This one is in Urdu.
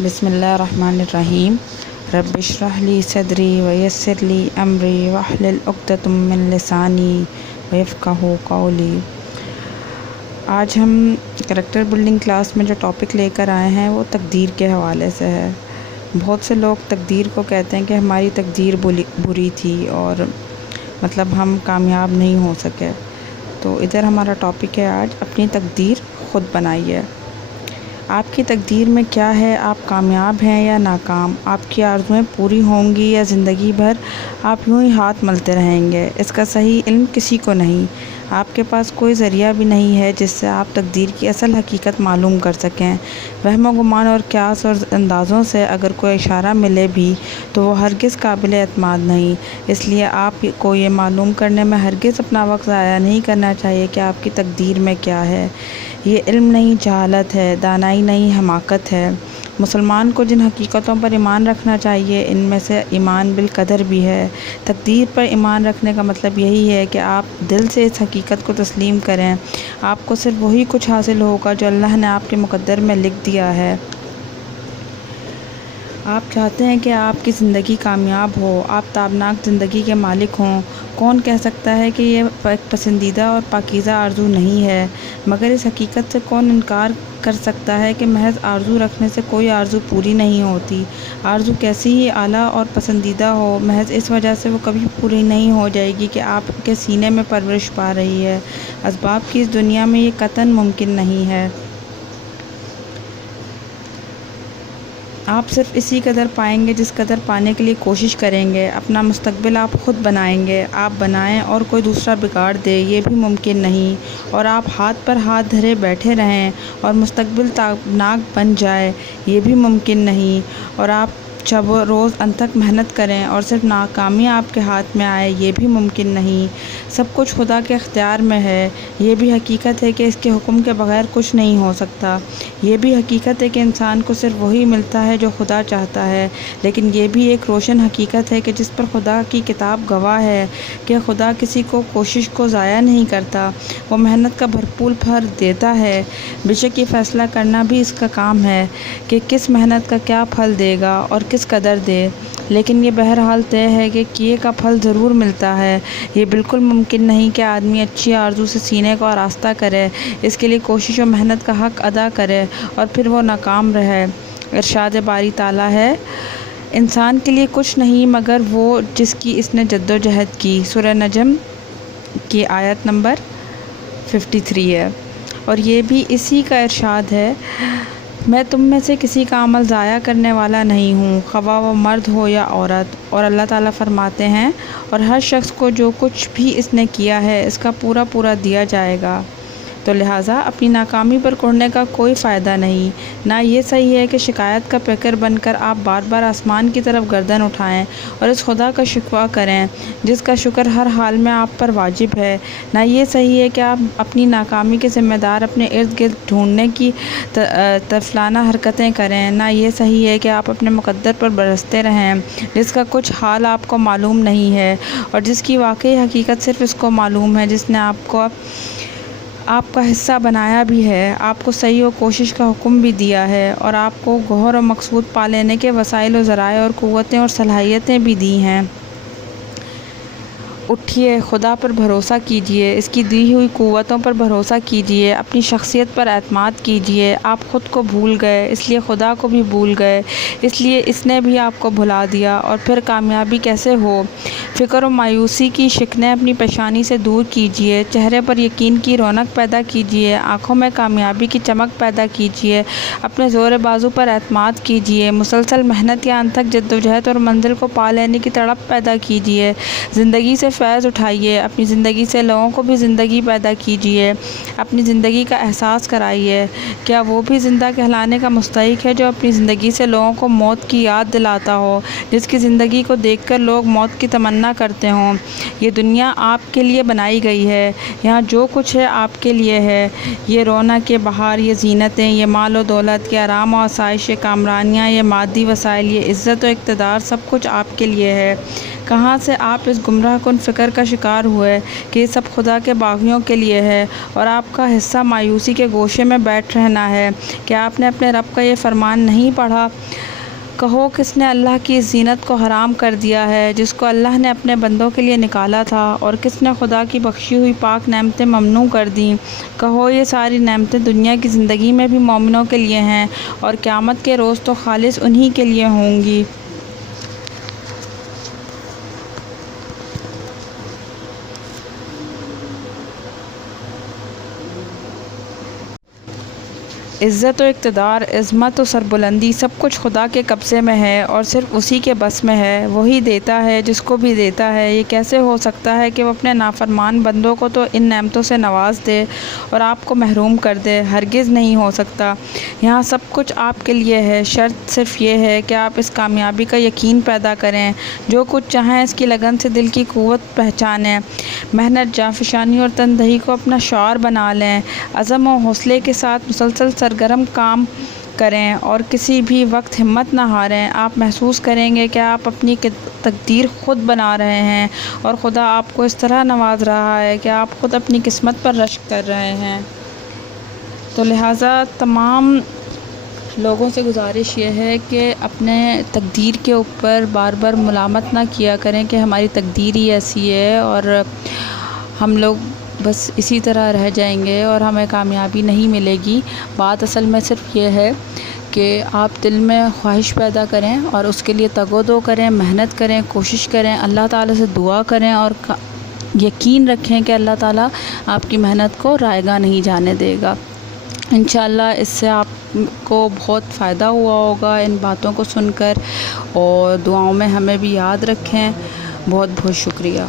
بسم اللہ الرحمن الرحیم۔ رب اشرح لی صدری ویسر لی امری واحلل عقدۃ من لسانی یفقہوا قولی۔ آج ہم کریکٹر بلڈنگ کلاس میں جو ٹاپک لے کر آئے ہیں وہ تقدیر کے حوالے سے ہے۔ بہت سے لوگ تقدیر کو کہتے ہیں کہ ہماری تقدیر بری تھی اور ہم کامیاب نہیں ہو سکے۔ تو ادھر ہمارا ٹاپک ہے آج اپنی تقدیر خود بنائیے۔ آپ کی تقدیر میں کیا ہے؟ آپ کامیاب ہیں یا ناکام؟ آپ کی آرزوئیں پوری ہوں گی یا زندگی بھر آپ یوں ہی ہاتھ ملتے رہیں گے؟ اس کا صحیح علم کسی کو نہیں۔ آپ کے پاس کوئی ذریعہ بھی نہیں ہے جس سے آپ تقدیر کی اصل حقیقت معلوم کر سکیں۔ وہم و گمان اور قیاس اور اندازوں سے اگر کوئی اشارہ ملے بھی تو وہ ہرگز قابل اعتماد نہیں۔ اس لیے آپ کو یہ معلوم کرنے میں ہرگز اپنا وقت ضائع نہیں کرنا چاہیے کہ آپ کی تقدیر میں کیا ہے۔ یہ علم نہیں، جہالت ہے، دانائی نہیں، حماقت ہے۔ مسلمان کو جن حقیقتوں پر ایمان رکھنا چاہیے ان میں سے ایمان بالقدر بھی ہے۔ تقدیر پر ایمان رکھنے کا مطلب یہی ہے کہ آپ دل سے اس حقیقت کو تسلیم کریں۔ آپ کو صرف وہی کچھ حاصل ہوگا جو اللہ نے آپ کے مقدر میں لکھ دیا ہے۔ آپ چاہتے ہیں کہ آپ کی زندگی کامیاب ہو، آپ تابناک زندگی کے مالک ہوں۔ کون کہہ سکتا ہے کہ یہ ایک پسندیدہ اور پاکیزہ آرزو نہیں ہے؟ مگر اس حقیقت سے کون انکار کر سکتا ہے کہ محض آرزو رکھنے سے کوئی آرزو پوری نہیں ہوتی؟ آرزو کیسی ہی اعلیٰ اور پسندیدہ ہو، محض اس وجہ سے وہ کبھی پوری نہیں ہو جائے گی کہ آپ کے سینے میں پرورش پا رہی ہے۔ اسباب کی اس دنیا میں یہ قطعاً ممکن نہیں ہے۔ آپ صرف اسی قدر پائیں گے جس قدر پانے کے لیے کوشش کریں گے۔ اپنا مستقبل آپ خود بنائیں گے۔ آپ بنائیں اور کوئی دوسرا بگاڑ دے یہ بھی ممکن نہیں۔ اور آپ ہاتھ پر ہاتھ دھرے بیٹھے رہیں اور مستقبل تابناک بن جائے یہ بھی ممکن نہیں۔ اور آپ شب و روز انتھک محنت کریں اور صرف ناکامی آپ کے ہاتھ میں آئے یہ بھی ممکن نہیں۔ سب کچھ خدا کے اختیار میں ہے۔ یہ بھی حقیقت ہے کہ اس کے حکم کے بغیر کچھ نہیں ہو سکتا۔ یہ بھی حقیقت ہے کہ انسان کو صرف وہی ملتا ہے جو خدا چاہتا ہے۔ لیکن یہ بھی ایک روشن حقیقت ہے کہ جس پر خدا کی کتاب گواہ ہے کہ خدا کسی کو کوشش کو ضائع نہیں کرتا، وہ محنت کا بھرپور پھل دیتا ہے۔ بے شک یہ فیصلہ کرنا بھی اس کا کام ہے کہ کس محنت کا کیا پھل دے گا اور کس قدر دے، لیکن یہ بہرحال طے ہے کہ کیے کا پھل ضرور ملتا ہے۔ یہ بالکل ممکن نہیں کہ آدمی اچھی آرزو سے سینے کو آراستہ کرے، اس کے لیے کوشش و محنت کا حق ادا کرے اور پھر وہ ناکام رہے۔ ارشاد باری تعالیٰ ہے، انسان کے لیے کچھ نہیں مگر وہ جس کی اس نے جد و جہد کی۔ سورہ نجم کی آیت نمبر 53 ہے۔ اور یہ بھی اسی کا ارشاد ہے، میں تم میں سے کسی کا عمل ضائع کرنے والا نہیں ہوں، خواہ وہ مرد ہو یا عورت۔ اور اللہ تعالیٰ فرماتے ہیں، اور ہر شخص کو جو کچھ بھی اس نے کیا ہے اس کا پورا پورا دیا جائے گا۔ تو لہٰذا اپنی ناکامی پر کڑنے کا کوئی فائدہ نہیں۔ نہ یہ صحیح ہے کہ شکایت کا پیکر بن کر آپ بار بار آسمان کی طرف گردن اٹھائیں اور اس خدا کا شکوہ کریں جس کا شکر ہر حال میں آپ پر واجب ہے۔ نہ یہ صحیح ہے کہ آپ اپنی ناکامی کے ذمہ دار اپنے ارد گرد ڈھونڈنے کی طفلانہ حرکتیں کریں۔ نہ یہ صحیح ہے کہ آپ اپنے مقدر پر برستے رہیں جس کا کچھ حال آپ کو معلوم نہیں ہے اور جس کی واقعی حقیقت صرف اس کو معلوم ہے جس نے آپ کا حصہ بنایا بھی ہے، آپ کو سعی و کوشش کا حکم بھی دیا ہے اور آپ کو گوہر و مقصود پا لینے کے وسائل و ذرائع اور قوتیں اور صلاحیتیں بھی دی ہیں۔ اٹھیے، خدا پر بھروسہ کیجیے، اس کی دی ہوئی قوتوں پر بھروسہ کیجیے، اپنی شخصیت پر اعتماد کیجیے۔ آپ خود کو بھول گئے اس لیے خدا کو بھی بھول گئے، اس لیے اس نے بھی آپ کو بھلا دیا اور پھر کامیابی کیسے ہو؟ فکر و مایوسی کی شکنیں اپنی پیشانی سے دور کیجیے، چہرے پر یقین کی رونق پیدا کیجیے، آنکھوں میں کامیابی کی چمک پیدا کیجیے، اپنے زور بازو پر اعتماد کیجیے، مسلسل محنت یا انتھک جدوجہد اور منزل کو پا لینے کی تڑپ پیدا کیجیے، زندگی سے فیض اٹھائیے، اپنی زندگی سے لوگوں کو بھی زندگی پیدا کیجیے، اپنی زندگی کا احساس کرائیے۔ کیا وہ بھی زندہ کہلانے کا مستحق ہے جو اپنی زندگی سے لوگوں کو موت کی یاد دلاتا ہو، جس کی زندگی کو دیکھ کر لوگ موت کی تمنا کرتے ہوں؟ یہ دنیا آپ کے لیے بنائی گئی ہے، یہاں جو کچھ ہے آپ کے لیے ہے، یہ رونق، یہ بہار، یہ زینتیں، یہ مال و دولت، یہ آرام و آسائش، یہ کامرانیاں، یہ مادی وسائل، یہ عزت و اقتدار، سب کچھ آپ کے لیے ہے۔ کہاں سے آپ اس گمراہ کن فکر کا شکار ہوئے کہ یہ سب خدا کے باغیوں کے لیے ہے اور آپ کا حصہ مایوسی کے گوشے میں بیٹھ رہنا ہے؟ کیا آپ نے اپنے رب کا یہ فرمان نہیں پڑھا؟ کہو کس نے اللہ کی اس زینت کو حرام کر دیا ہے جس کو اللہ نے اپنے بندوں کے لیے نکالا تھا، اور کس نے خدا کی بخشی ہوئی پاک نعمتیں ممنوع کر دیں؟ کہو یہ ساری نعمتیں دنیا کی زندگی میں بھی مومنوں کے لیے ہیں اور قیامت کے روز تو خالص انہی کے لیے ہوں گی۔ عزت و اقتدار، عظمت و سربلندی سب کچھ خدا کے قبضے میں ہے اور صرف اسی کے بس میں ہے۔ وہی دیتا ہے جس کو بھی دیتا ہے۔ یہ کیسے ہو سکتا ہے کہ وہ اپنے نافرمان بندوں کو تو ان نعمتوں سے نواز دے اور آپ کو محروم کر دے؟ ہرگز نہیں ہو سکتا۔ یہاں سب کچھ آپ کے لیے ہے، شرط صرف یہ ہے کہ آپ اس کامیابی کا یقین پیدا کریں۔ جو کچھ چاہیں اس کی لگن سے دل کی قوت پہچانیں، محنت، جانفشانی اور تندہی کو اپنا شعار بنا لیں، عزم و حوصلے کے ساتھ مسلسل سرگرم کام کریں اور کسی بھی وقت ہمت نہ ہاریں۔ آپ محسوس کریں گے کہ آپ اپنی تقدیر خود بنا رہے ہیں اور خدا آپ کو اس طرح نواز رہا ہے کہ آپ خود اپنی قسمت پر رشک کر رہے ہیں۔ تو لہٰذا تمام لوگوں سے گزارش یہ ہے کہ اپنے تقدیر کے اوپر بار بار ملامت نہ کیا کریں کہ ہماری تقدیر ہی ایسی ہے اور ہم لوگ بس اسی طرح رہ جائیں گے اور ہمیں کامیابی نہیں ملے گی۔ بات اصل میں صرف یہ ہے کہ آپ دل میں خواہش پیدا کریں اور اس کے لیے تگ و دو کریں، محنت کریں، کوشش کریں، اللہ تعالیٰ سے دعا کریں اور یقین رکھیں کہ اللہ تعالیٰ آپ کی محنت کو رائیگاں نہیں جانے دے گا۔ انشاءاللہ اس سے آپ کو بہت فائدہ ہوا ہوگا ان باتوں کو سن کر، اور دعاؤں میں ہمیں بھی یاد رکھیں۔ بہت بہت شکریہ۔